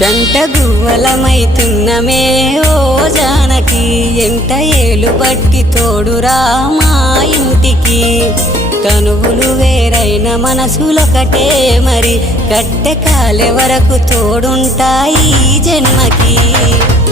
జంట గువ్వలమైతున్నమే ఓ జానకి ఎంట ఏలు బట్టి తోడురా మా ఇంటికి తనువులు వేరైన మనసులొకటే మరి కట్టె కాలే వరకు తోడుంటాయి జన్మకి